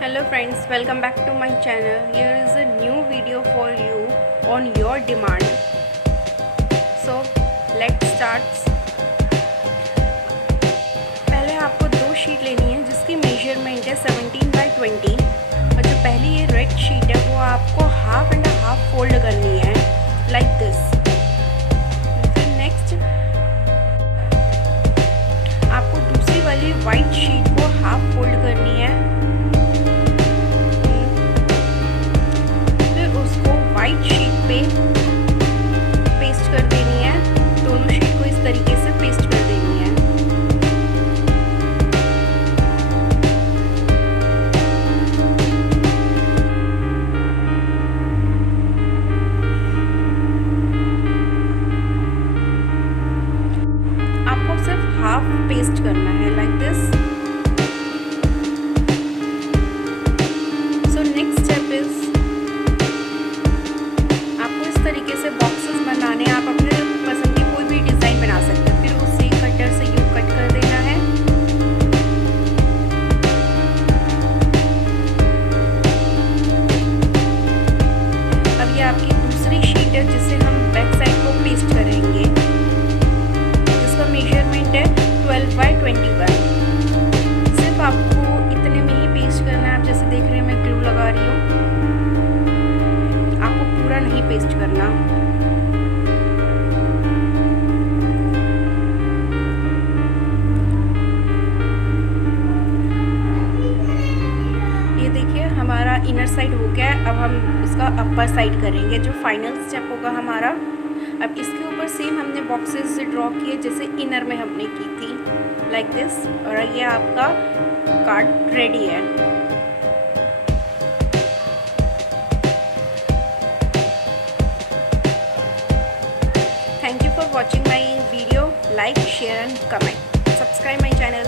Hello friends, welcome back to my channel. Here is a new video for you on your demand. So let's start. पहले आपको दो sheet लेनी है जिसकी measurement है 17/20 और जो पहली ये रेड शीट है वो आपको हाफ एंड हाफ फोल्ड करनी है लाइक दिस। फिर नेक्स्ट आपको दूसरी वाली वाइट शीट को हाफ फोल्ड करनी है। वाइट शीट पे पेस्ट कर देनी है। दोनों शीट को इस तरीके से पेस्ट कर देनी है। आपको सिर्फ हाफ पेस्ट करना है like this. So next step is तरीके से बॉक्सेस बनाने। आप अपने पसंद की कोई भी डिज़ाइन बना सकते हैं। फिर उसे कटर से यूं कट कर देना है। अब ये आपकी दूसरी शीट है जिसे हम बैक साइड को पेस्ट करेंगे, जिसका मेजरमेंट है 12/21। सिर्फ आपको इतने में ही पेस्ट करना है। आप जैसे देख रहे हैं मैं ग्लू लगा रही हूँ, आपको पूरा नहीं पेस्ट करना। ये देखिए हमारा इनर साइड हो गया है। अब हम इसका अपर साइड करेंगे, जो फाइनल स्टेप होगा हमारा। अब इसके ऊपर सेम हमने बॉक्सेस ड्रॉ किए जैसे इनर में हमने की थी लाइक दिस। और ये आपका कार्ड रेडी है। Thank you for watching my video. Like, share and comment. Subscribe my channel.